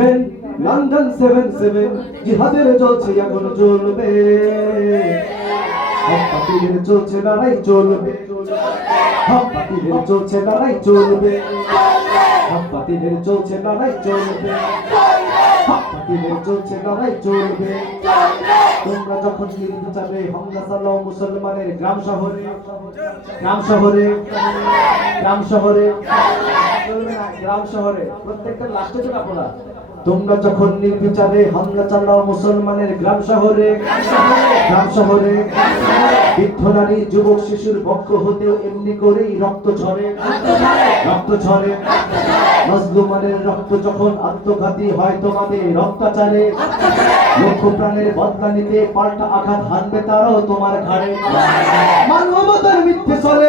Eleven London seven seven জিহাদের চলছে এখন চলবে। হাপ্পাতিলের চলছে, লড়াই চলবে। হাপ্পাতিলের চলছে, লড়াই চলবে। হাপ্পাতিলের চলছে, লড়াই চলবে। মুসলমানের গ্রাম শহরে গ্রাম শহরে গ্রাম শহরে তোমরা যখন নির্বিচারে হামলা চালাও মুসলমানের গ্রাম শহরে গ্রাম শহরে, বৃদ্ধ নারী, যুবক, শিশুর পক্ষ হতেও এমনি করেই রক্ত ঝরে। রক্ত ঝরে। রক্ত যখন আত্মঘাতী হয় তোমাদের রক্তাচারে লক্ষ প্রাণের বদলা নিতে পাল্টা আঘাত হানবে তারাও তোমার ঘাড়ে। মানবতার মিথ্যে চলে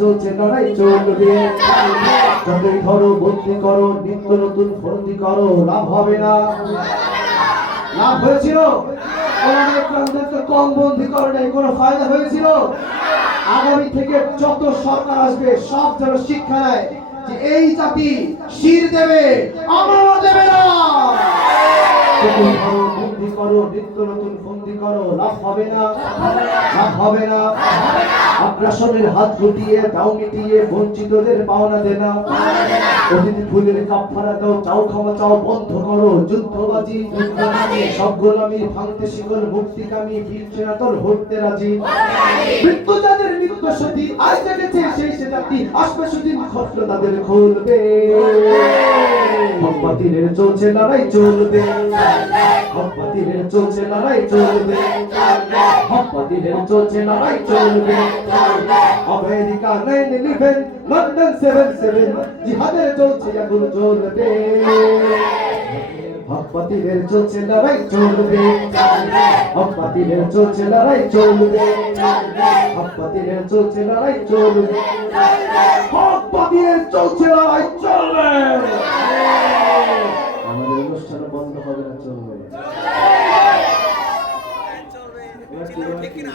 চলছে চলবে যতই ধরো, বন্দি করো, নিত্য নতুন বন্দি করো, লাভ হবে না। লাভ হয়েছিল? কম বন্দি করে নাই, কোনো ফায়দা হয়েছিল? আগামী থেকে যত সরকার আসবে, সব যেন শিক্ষা নেয় যে এই জাতি শির দেবে আমরা দেবে না যতই ধরো বন্দি করো নিত্য নতুন বন্দি করো লাভ হবে না হবে না। আগ্রাসনের হাত গুটিয়ে, দাও মিটিয়ে, বঞ্চিতদের পাওনা দেনা অতিথি ফুলের কাপড়া দাও, চাও খাওয়া চাও, বন্ধ করো, যুদ্ধবাজি সব গোলামি, ভাঙতে শিকল মুক্তিকামী বীর সেনাতর হতে রাজি। মৃত্যু যাদের নিত্য সতী আজ জেগেছে সেই সে জাতি আসবে সুদিন খসল তাদের খুলবে। হপ্পাতিলের চলছে, লড়াই চলবে। হপ্পাতিলের চলছে, লড়াই চলবে। হপ্পাতিলের চলছে লড়াই চলবে। America nine eleven London seven seven জিহাদের চলছে এখন চলবে। হপ্পাতিলের চলছে লড়াই চলবে। হপ্পাতিলের চলছে লড়াই চলবে। হপ্পাতিলের চলছে লড়াই চলবে। হপ্পাতিলের চলছে লড়াই চলবে। ঠিক না